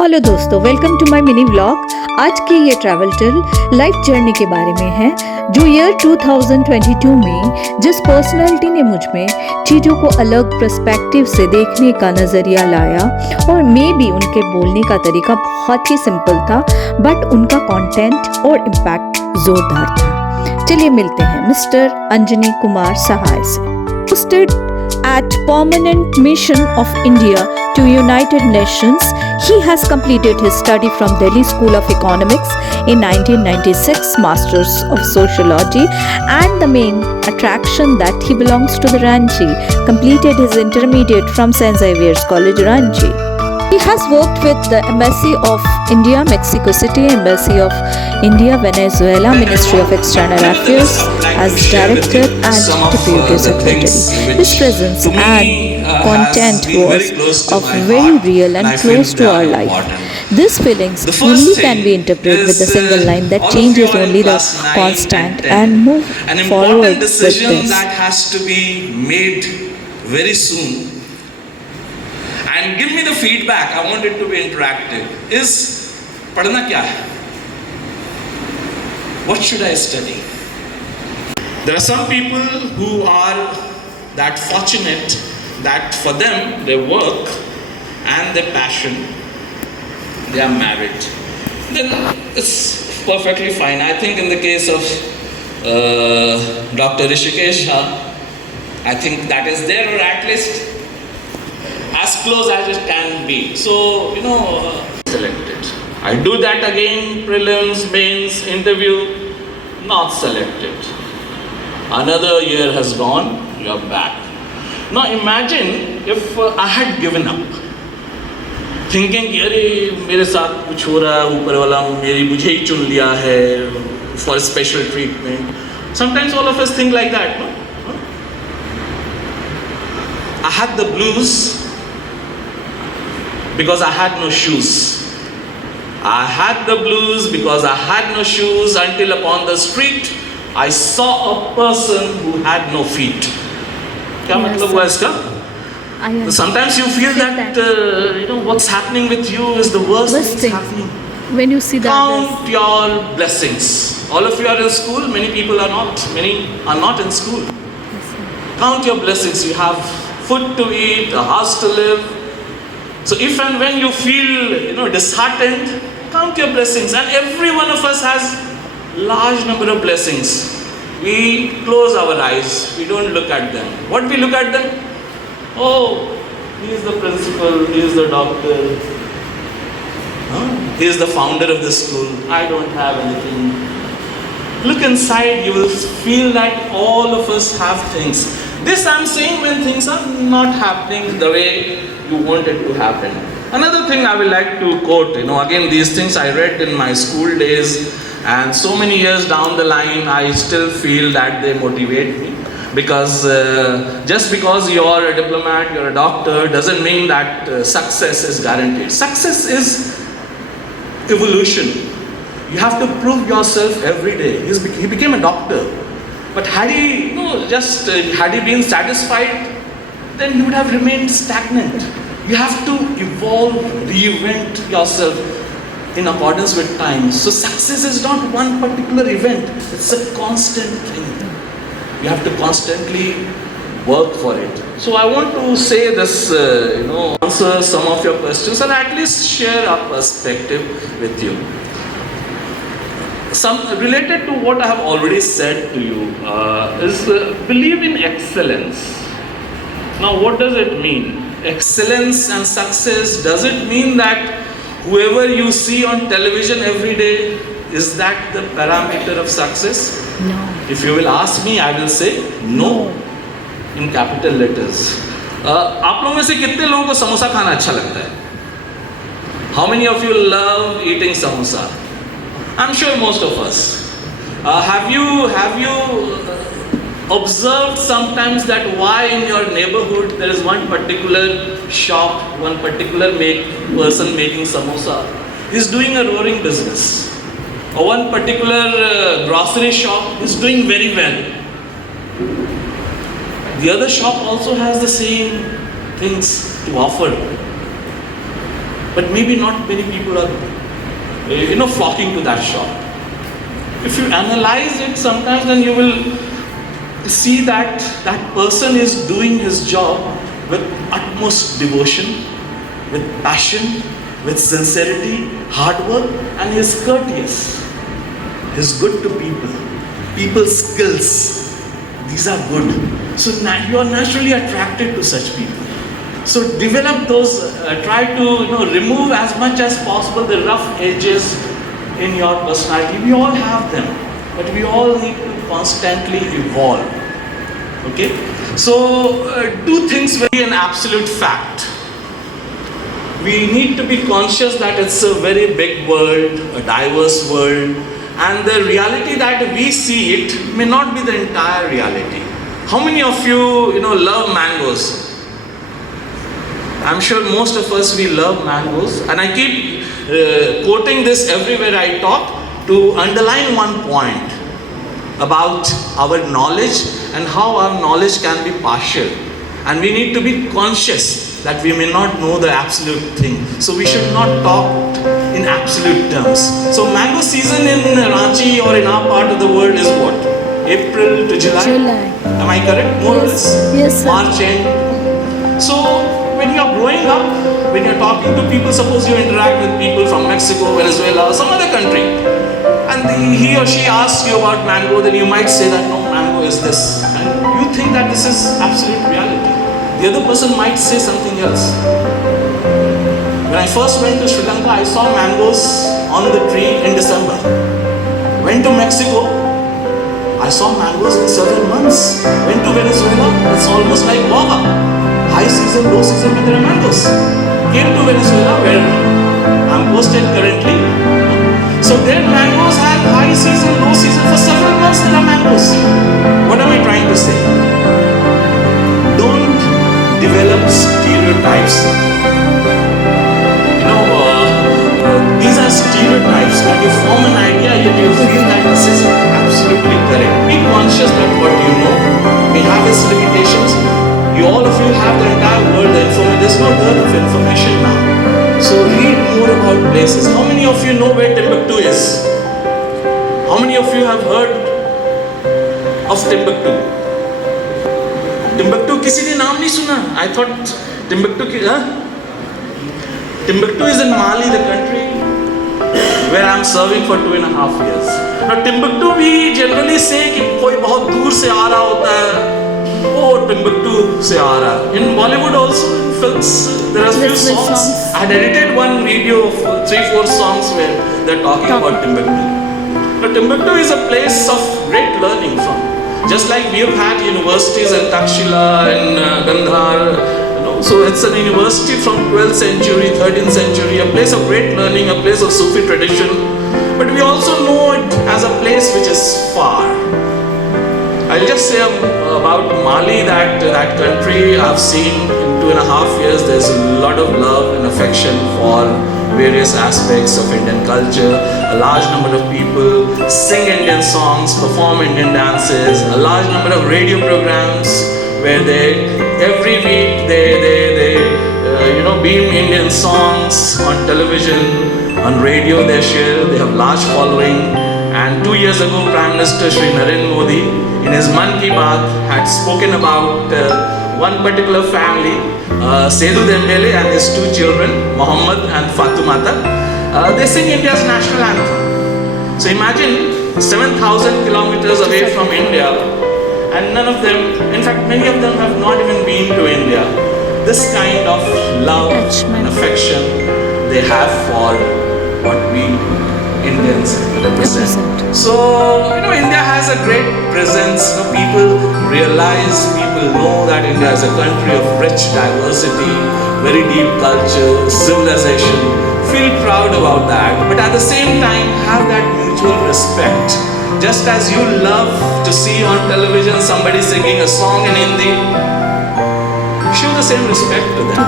Hello दोस्तों, welcome to my mini vlog. आज की ये ट्रैवल टिल लाइफ जर्नी के बारे में है, जो ईयर 2022 में जिस पर्सनालिटी ने मुझ में चीज़ों को अलग पर्सपेक्टिव से देखने का नज़रिया लाया। और मे बी उनके बोलने का तरीका बहुत ही सिंपल था, बट उनका कंटेंट और इम्पैक्ट जोरदार था। चलिए मिलते हैं मिस्टर अंजनी कुमार सहाय से। Posted at permanent mission of India to United Nations, he has completed his study from Delhi School of Economics in 1996, Masters of Sociology, and the main attraction that he belongs to the Ranchi. Completed his intermediate from St. Xavier's College, Ranchi. He has worked with the Embassy of India, Mexico City, Embassy of India, Venezuela, Ministry of External Affairs as Director and Deputy Secretary. His presence and content was of very real and close to our life. These feelings only can be interpreted with a single line that changes only the constant and move forward with this. That has to be made very soon. And give me the feedback. I want it to be interactive. Is padhna kya hai? What should I study? There are some people who are that fortunate that for them their work and their passion, they are married. Then it's perfectly fine. I think in the case of Dr. Rishikesh Jha, I think that is there, or at least as close as it can be. So, selected. I do that again, prelims, mains, interview, not selected. Another year has gone, you're back. Now imagine if I had given up, thinking कि अरे मेरे साथ कुछ हो रहा है, ऊपर वाला मुझे ही चुन लिया है for special treatment. Sometimes all of us think like that, no? I had the blues because I had no shoes. I had the blues because I had no shoes until upon the street I saw a person who had no feet. क्या मतलब हुआ इसका? Sometimes you feel that what's happening with you is the worst thing happening. When you see that, count your blessings. All of you are in school. Many people are not. Many are not in school. Count your blessings. You have food to eat, a house to live. So if and when you feel disheartened, count your blessings. And every one of us has large number of blessings. We close our eyes. We don't look at them. What we look at them? Oh, he is the principal. He is the doctor. He is the founder of the school. I don't have anything. Look inside. You will feel that all of us have things. This I'm saying when things are not happening the way you want it to happen. Another thing I will like to quote, again these things I read in my school days, and so many years down the line I still feel that they motivate me. Because just because you're a diplomat, you're a doctor, doesn't mean that success is guaranteed. Success is evolution. You have to prove yourself every day. He became a doctor. But had he had he been satisfied, then he would have remained stagnant. You have to evolve, reinvent yourself in accordance with time. So success is not one particular event. It's a constant thing. You have to constantly work for it. So I want to say this, answer some of your questions and at least share our perspective with you. Some related to what I have already said to you is believe in excellence. Now what does it mean? Excellence and success, does it mean that whoever you see on television every day, is that the parameter of success? No. If you will ask me, I will say no in capital letters. आप लोगों में से कितने लोगों को समोसा खाना अच्छा लगता है? How many of you love eating samosa? I'm sure most of us. Have you observed sometimes that why in your neighborhood there is one particular shop, one particular person making samosa is doing a roaring business, or one particular grocery shop is doing very well. The other shop also has the same things to offer. but maybe not many people are, flocking to that shop. If you analyze it sometimes, then you will see that that person is doing his job with utmost devotion, with passion, with sincerity, hard work, and he is courteous. He is good to people. People's skills, these are good. So you are naturally attracted to such people. So develop those, try to remove as much as possible the rough edges in your personality. We all have them, but we all need to constantly evolve. Okay? So do things very an absolute fact. We need to be conscious that it's a very big world, a diverse world, and the reality that we see it may not be the entire reality. How many of you, love mangoes? I'm sure most of us, we love mangoes, and I keep quoting this everywhere I talk to underline one point about our knowledge and how our knowledge can be partial, and we need to be conscious that we may not know the absolute thing, so we should not talk in absolute terms. So mango season in Ranchi or in our part of the world is what? April to July. Am I correct? More or less? Yes, sir. March end. So when you are growing up, when you are talking to people, suppose you interact with people from Mexico, Venezuela, or some other country, and he or she asks you about mango, then you might say that no, mango is this, and you think that this is absolute reality. The other person might say something else. When I first went to Sri Lanka, I saw mangoes on the tree in December. Went to Mexico, I saw mangoes in several months. Went to Venezuela, it's almost like guava. High season, low season, but there are mangoes. Came to Venezuela, where I'm posted currently. So their mangoes have high season, low season. For several months there are mangoes. What am I trying to say? Don't develop stereotypes. These are stereotypes that you form an idea, yet you feel that this is absolutely correct. Be conscious that what you know may have its limitations. All of you have the entire world, the information. There's no dearth of information now. So read more about places. How many of you know where Timbuktu is? How many of you have heard of Timbuktu? Timbuktu किसी ने नाम नहीं सुना? I thought Timbuktu is in Mali, the country where I'm serving for 2.5 years. Now Timbuktu we generally say कि कोई बहुत दूर से आ रहा होता है. Oh, Timbuktu se aa raha. In Bollywood also, in films, there are few songs. I had edited one video of 3-4 songs where they're talking about Timbuktu. But Timbuktu is a place of great learning from. Just like we have had universities in Takshila and Gandhar, so it's an university from 12th century, 13th century, a place of great learning, a place of Sufi tradition. But we also know it as a place which is far. I'll just say about Mali, that country I've seen in 2.5 years. There's a lot of love and affection for various aspects of Indian culture. A large number of people sing Indian songs, perform Indian dances. A large number of radio programs where every week they beam Indian songs on television, on radio. They have large following. And 2 years ago, Prime Minister Shri Narendra Modi, in his Mann Ki Baat, had spoken about one particular family, Sethu Dembele and his 2 children, Mohammed and Fatumata. They sing India's national anthem. So imagine 7,000 kilometers away from India, and none of them, in fact, many of them have not even been to India. This kind of love and affection they have for what we Indians represent. So, India has a great presence. People know that India is a country of rich diversity, very deep culture, civilization. Feel proud about that. But at the same time, have that mutual respect. Just as you love to see on television somebody singing a song in Hindi, show the same respect to them.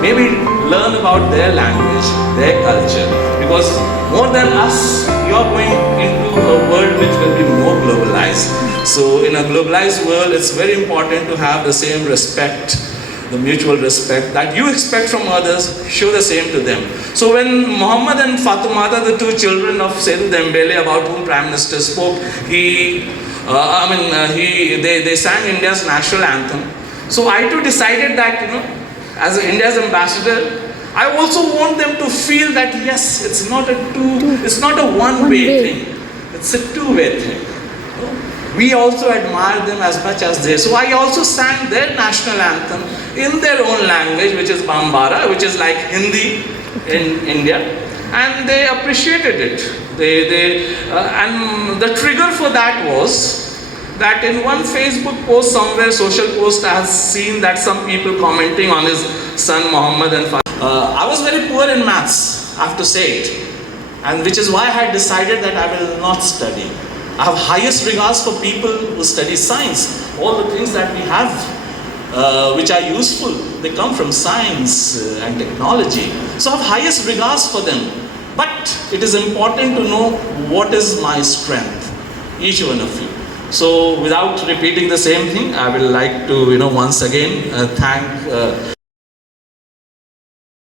Maybe learn about their language, their culture, because more than us, you are going into a world which will be more globalized. So in a globalized world, it's very important to have the same respect, the mutual respect that you expect from others, show the same to them. So when Muhammad and Fatimata, the two children of Seydou Dembele, about whom Prime Minister spoke, they sang India's national anthem. So I too decided that, as India's ambassador, I also want them to feel that yes, it's not a one-way thing. It's a two-way thing. We also admire them as much as they. So I also sang their national anthem in their own language, which is Bambara, which is like Hindi in India, and they appreciated it. And the trigger for that was that in one Facebook post somewhere, social post, I have seen that some people commenting on his son Muhammad and I was very poor in maths, I have to say it, and which is why I had decided that I will not study. I have highest regards for people who study science. All the things that we have, which are useful, they come from science and technology. So I have highest regards for them. But it is important to know what is my strength, each one of you. So without repeating the same thing, I will like to, once again thank